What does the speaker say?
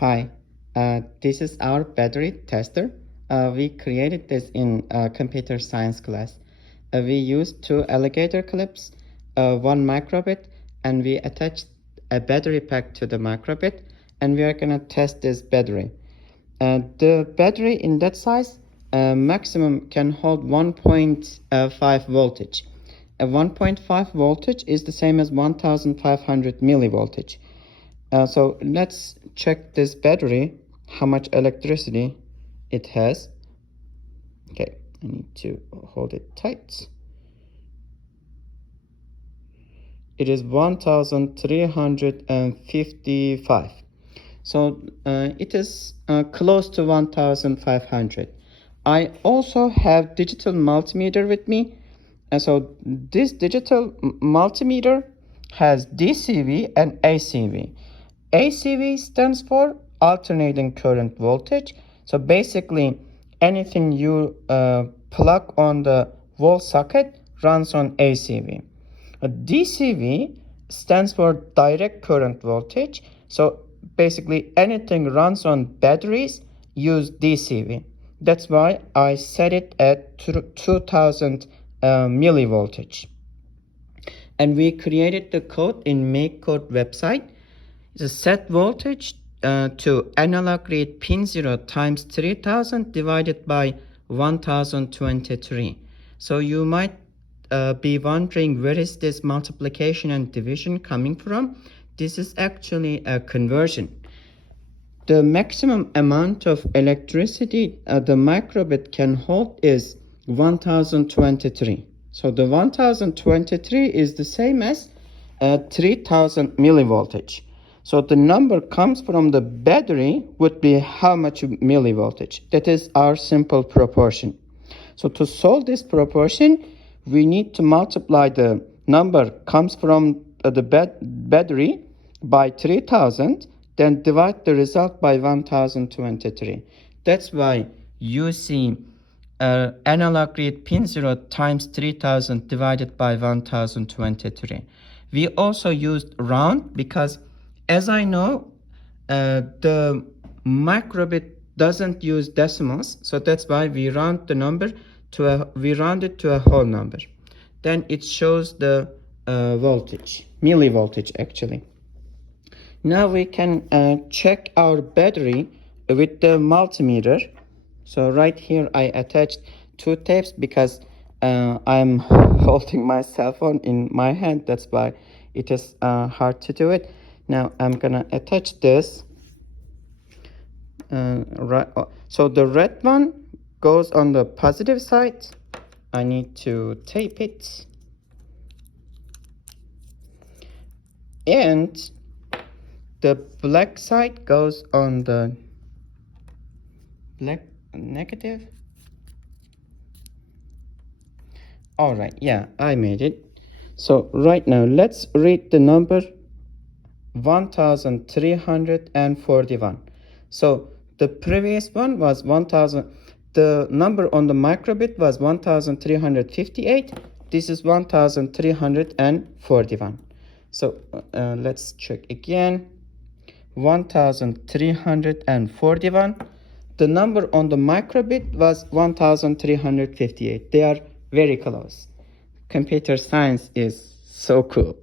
Hi, this is our battery tester. We created this in computer science class. We used two alligator clips, one microbit, and we attached a battery pack to the microbit, and we are gonna test this battery. The battery in that size maximum can hold 1.5 voltage. A 1.5 voltage is the same as 1500 millivoltage. So let's check this battery, how much electricity it has. Okay, I need to hold it tight. It is 1355. So it is close to 1500. I also have digital multimeter with me. And so this digital multimeter has DCV and ACV. ACV stands for alternating current voltage. So basically anything you plug on the wall socket runs on ACV. DCV stands for direct current voltage. So basically anything runs on batteries use DCV. That's why I set it at 2000 millivoltage. And we created the code in MakeCode website. The set voltage to analog read pin 0 times 3000 divided by 1023. So you might be wondering, where is this multiplication and division coming from? This is actually a conversion. The maximum amount of electricity the microbit can hold is 1023. So the 1023 is the same as 3000 millivoltage. So the number comes from the battery would be how much millivoltage. That is our simple proportion. So to solve this proportion, we need to multiply the number comes from the battery by 3000, then divide the result by 1023. That's why you see analog read pin 0 times 3000 divided by 1023. We also used round because, as I know, the microbit doesn't use decimals, so that's why we round the number we round it to a whole number. Then it shows the voltage, millivoltage actually. Now we can check our battery with the multimeter. So right here I attached two tapes because I'm holding my cell phone in my hand. That's why it is hard to do it. Now I'm gonna attach this. So the red one goes on the positive side. I need to tape it. And the black side goes on the negative. All right, yeah, I made it. So right now let's read the number 1341. So the previous one was 1000. The number on the microbit was 1358. This is 1341. So let's check again. 1341. The number on the microbit was 1358. They are very close. Computer science is so cool.